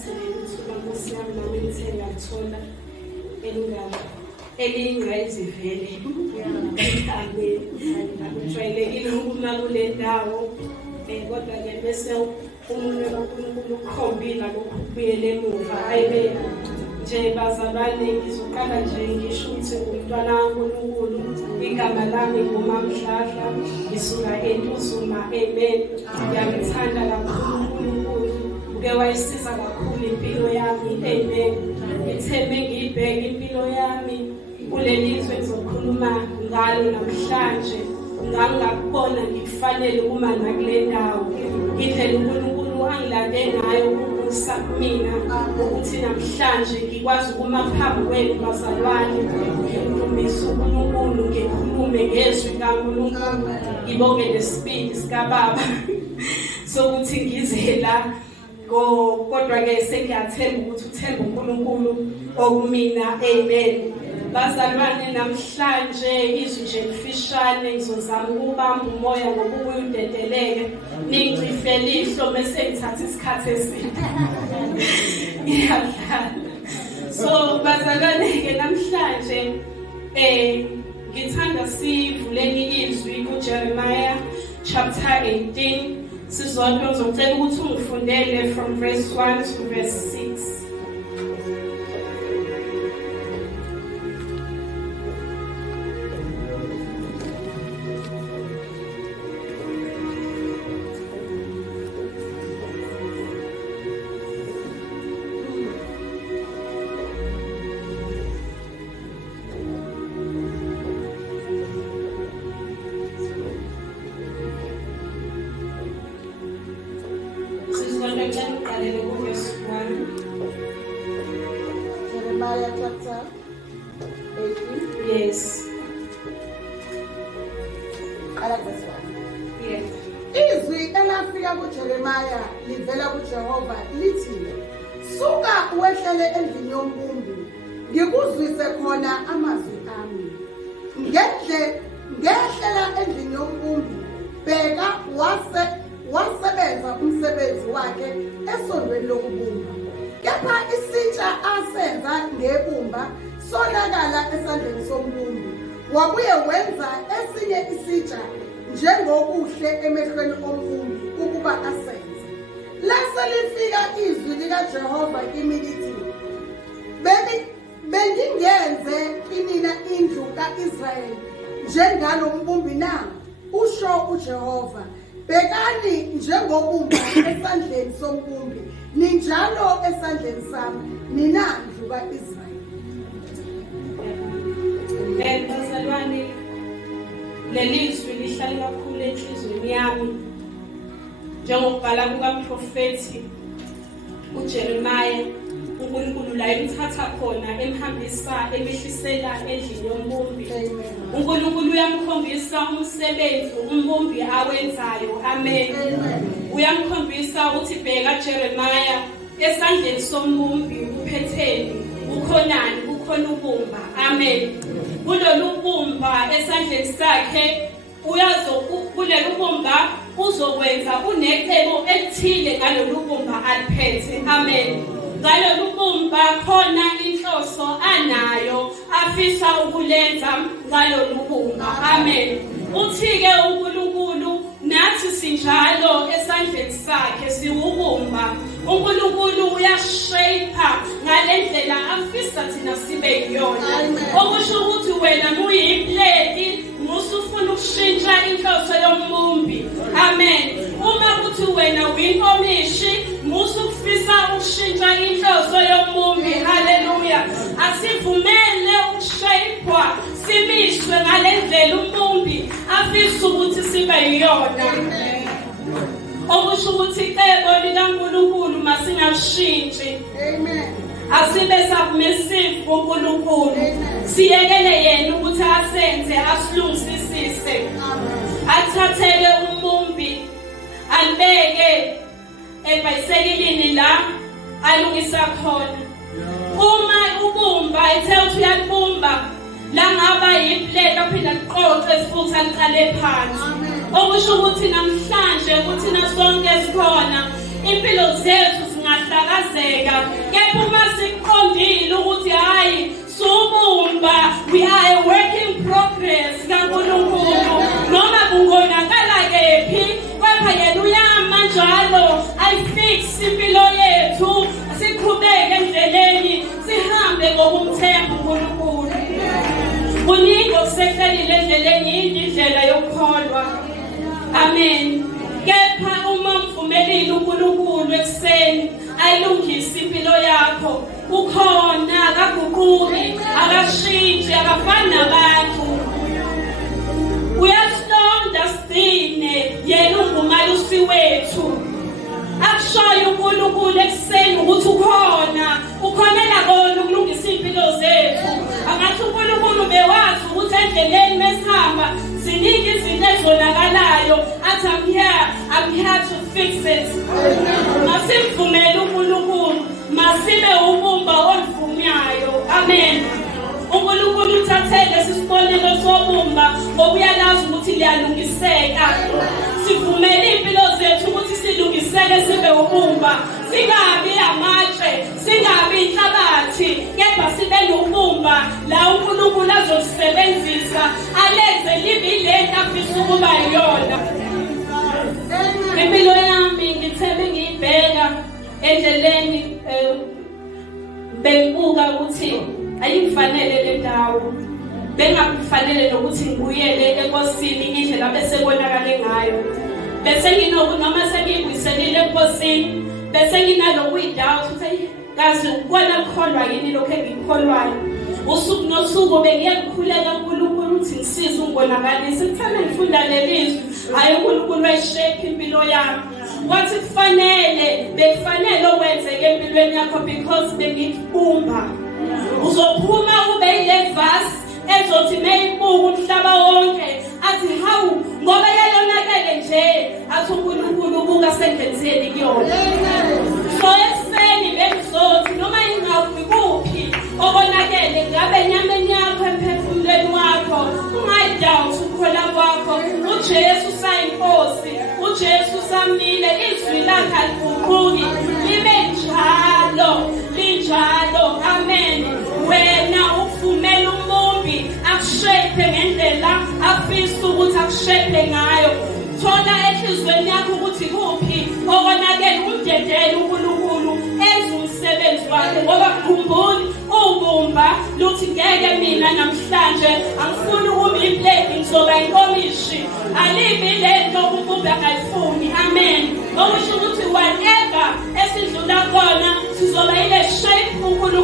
ngithathele ithuba Nkosi yami nami ngithe ngiyathola elingayizivele. Ngijwayelekile ukuma kule ndawo kodwa-ke bese umunwe kaNkulunkulu ukukhombile lokhu kubuyele emuva. Amen. Nje bazalwane, ngizoqala nje ngisho ukuthi ngumntwana kaNkulunkulu. Igama lami nguMamdladla, ngisuka eNtuzuma. Amen. Ngiyamthanda kakhulu uNkulunkulu, uke wayisiza kakhulu impilo yami. Amen. Ngithembe ngiyibheke impilo yami kuleli izwe engizokhuluma ngalo namhlanje. Ngangakubona ngikufanele uma nakule ndawo indlela uNkulunkulu angilande ngayo ukusa kumina ukuthi namhlanje ngikwazi ukuma phambi kwenu bazalwane, ngimdumise uNkulunkulu, ngikhulume ngezwi kaNkulunkulu, ngibonge nesibindi sikaBaba sokuthi ngize la. Kodwa-ke sengiyathemba ukuthi uthemba uNkulunkulu okumina. Amen. Bazalwane, namhlanje izwi nje lifishane, ngizozama ukubamba umoya ngoba ubuye udedeleke, ningcifele ihlo bese ngithatha isikhathi eside. Ngiyadlala. So bazalwane-ke namhlanje ngithanda sivuleni izwi kuJeremiah chapter 18. Sizonke ngizocela ukuthi ungifundele from verse 1 to verse 6. Jeremiah chapter 18. Yes. I like this one. Yes. Izwi elafika kuJeremiah livela kuJehova lithi, suka uwehlele endlini yombumbi, ngikuzwise khona amazwi ami. Ngehlela endlini yombumbi, bheka wasebenza umsebenzi wakhe esondweni lokubumba. Kepha isitsha asenza ngebumba sonakala esandleni sombumbi. Wabuye wenza esinye isitsha njengokuhle emehlweni ombumbi ukuba asenze. Lase lifika izwi likaJehova kimi lithi, bengingenze kinina indlu kaIsrayeli njengalo mbumbi na, usho uJehova. Bhekani njengobumba esandleni sombumbi, ninjalo esandleni sami, nina ndlu kaIsrayeli. Bazalwane, leli izwi lihlala kakhulu enhlizweni yami njengokubhala kukaprofethi uJeremiah. uNkulunkulu la emthatha khona emhambisa emehlisela endlini yombumbi. uNkulunkulu uyamkhombisa umsebenzi umbumbi awenzayo. Amen. Uyamkhombisa ukuthi bheka Jeremiah, esandleni sombumbi uphetheni, ukhonani, ukhona ubumba. Amen. Kulolu bumba esandleni sakhe kulolu bumba uzokwenza unecebo elithile ngalolu bumba aliphethe. Amen. Ngalolu bumba khona inhloso anayo afisa ukulenza ngalolu bumba. Amen. Uthi-ke uNkulunkulu nathi sinjalo esandleni sakhe siwubumba. uNkulunkulu uyashape ngale ndlela afisa thina sibe yiyona. Okusho ukuthi wena muyipleti musufuna ukushintsha inhloso yombumbi. Amen. Uma kuthi wena uyinkomishi musufisa ukushintsha inhloso yombumbi. Haleluya. Asivumele ukushapewa simishwe ngale ndlela umbumbi afisa ukuthi sibe yiyona. Okusho ukuthi icebo likaNkulunkulu masingashintshi. Amen. Asibe submissive kuNkulunkulu. Siyekele yena ukuthi asenze, asilungisisise. Athathele umbumbi alibeke ebhayisekilini la alungisa khona. Uma ubumba ethe uthi uyalibumba la ngaba yiplate aphinda liqoqe futhi aliqale phansi. Okusho ukuthi namhlanje ukuthi nasonke sikhona impilo zethu singahlakaza kuyachazeka. Kepha uma siqondile ukuthi hayi subumba, we are a work in progress kaNkulunkulu. Noma kungonakala kephi, kepha yena uyama njalo ayifix impilo yethu. Siqhubeke endleleni, sihambe ngokumthemba uNkulunkulu. Kuningi okusehlelile endleleni, indlela yokukholwa. Amen. Kepha uma mvumelile uNkulunkulu ekuseni ayilungise impilo yakho, ukhona akaguquki, akashintshi, akafani nabantu. Uyasilonda sidine, yena ungumalusi wethu. Akushoyo uNkulunkulu ekuseni ukuthi ukhonela kona ukulungisa impilo zethu. Angathi uNkulunkulu bewazi ukuthi endleleni mesihamba ziningi izinto ezonakalayo. Athi I'm here to fix it. Masimvumele uNkulunkulu, masibe ubumba oluvumyayo. Amen. uNkulunkulu uthathele sisibonelo sobumba ngoba uyalazi ukuthi liyalungiseka. Sivumele impilo zethu ukuthi silungiseke sibe ubumba, singabi amatshe, singabi inhlabathi, kepha sibe nobumba la uNkulunkulu azosebenzisa alenze libe lento afisa ukuba yona. Impilo yami ngithembe ngiyibheka endleleni bengibuka ukuthi ayingifanele le ndawo. Bengakufanele nokuthi ngibuyele enkosini indlela bese konakale ngayo. Bese noma sengiyibuyiselile enkosini, bese nginalokuyidoubt ukuthi kazi ukubona kukholwa yini lokho engikholwayo. Usuku nosuku bengiyakhuleka uNkulunkulu ukuthi ngisize ungonakalise. Ngithanda ngifunda lelizwi, hayi uNkulunkulu wayishape impilo yami. Wathi bekufanele okwenzeke empilweni yakho because bengikubumba. Uzophuma ube ile verse ezothi meyibuka umhlaba wonke athi hawu ngoba yayonakele nje athi uNkulunkulu ubuka sengenzeni kuyona. So eseni bengizothi noma ingakuphi okonakele ngabe enyameni yakho emphefumulweni wakho ungayidoubt ukukholwa kwakho. uJesu sayinkosi, uJesu samile, izwi lakhe aliguquki, libe linjalo. Amen. Wena uvumele umbumbi akushape ngendlela afisa ukuthi akushape ngayo. Thola enhlizweni yakho ukuthi kuphi okonakele, umdedele uNkulunkulu enze umsebenzi wakhe. Ngoba kukhumbuli ubumba luthi ngeke mina namhlanje angifuni ukuba iplate, ngizoba inkomishi. Alibi lento umbumbi akayifuni. Amen. Okusho ukuthi whatever esidlula kona sizoba ile shape uNkulunkulu